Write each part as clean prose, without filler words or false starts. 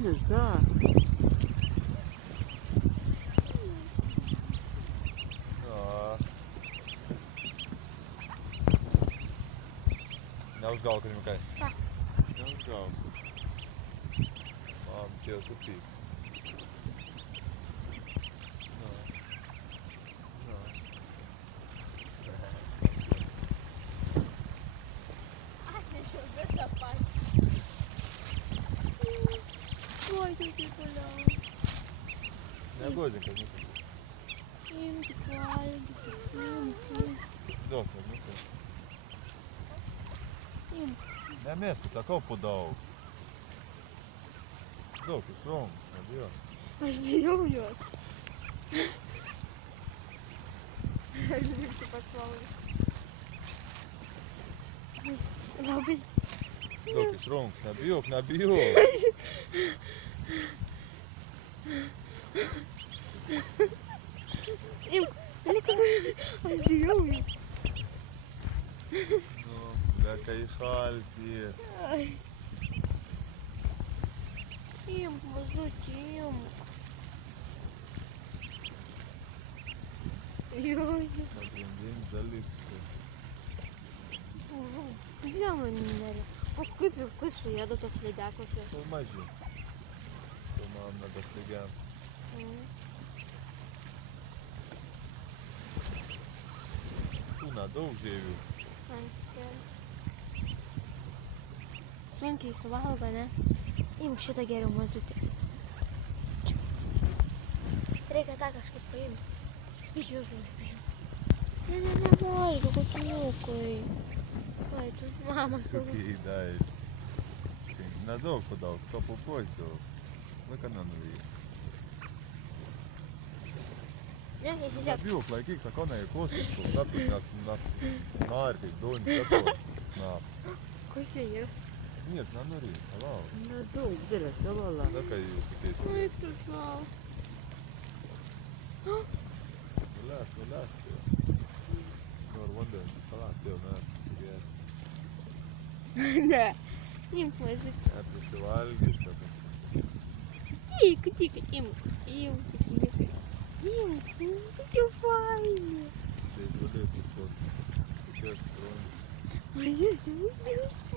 Конечно, Neuzgalvu viņu kai? Tā. Neuzgalvu. Māma ķēl satīks. Ой, какие поля. Nebūdzi, ka nekad. Имки, пальки, имки. Doktor, nu ka. Имки. Nemies, ka tā kaut po daudz. Doktor, šrums, nebija. Аж берёмёс. Все поклали. Labi. Doktor, šrums, nebija. Им, аж берёмёс. Nu, какая šalti. Ай. Им, mazotiem. Ёжик. Один день залипся. Бля, мені. От кипсу, я до того слідяку щось. Nu, maži. To mam надо сега. Tu надовго живу. Свинки suvalga, ne? Imk šitą geriau mazutį. Reikia tą kažkaip paimti. Iš jūsų užpišiu. Ne, valgo, kokiukai. Vai, tu mama savo. Какие даешь? Надолго подал, стопу позже. Nu, ka nenuvīja. Ne, esi žiūrėk. Nebija, lai kiek saka, ne, klausies, ko sapīt, nas nārki, doņi, sato, nāp. Kas jie ir? Niet, nenurīja, alau. надолго, Деля, давала. Saka, jūs sakies. Kaip tu savo? Lēs, jo. Var vandens, palāt, tev nēs, tikai Ne. Imk mazutį. atveši valgis, tāpēc. Тихо, Имк. Имк, какие файни. Te izvalies uz tos, tikai stroni.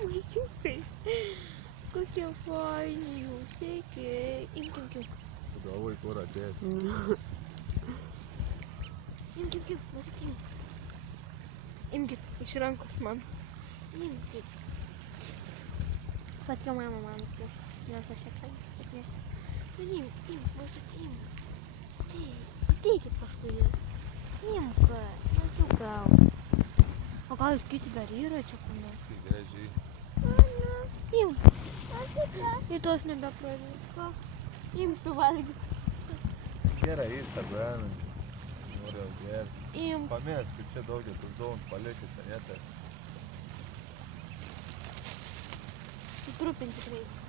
Масюкай. Какие файни, всякие. Имк. Tad avoju korā ķēt. Имк, mazutį. Imk, iš rankos man. Imk. Pats jau mama atsiūs. Nors aš čia kalbėjau. Imk, mazutį. Ateikit kažkur. Imk, nesugau. O gal jūs kiti dar yra čia kur nors? Tai gražiai. Imk. Ir tos nebepradėjau. Ką? Imk suvalgyk. Gerai, ir tā bērni. Norėjau gert. Imk. Pamēs, ka čia daugiau tas zonas paliekit, ne tā. Trupinti reikia.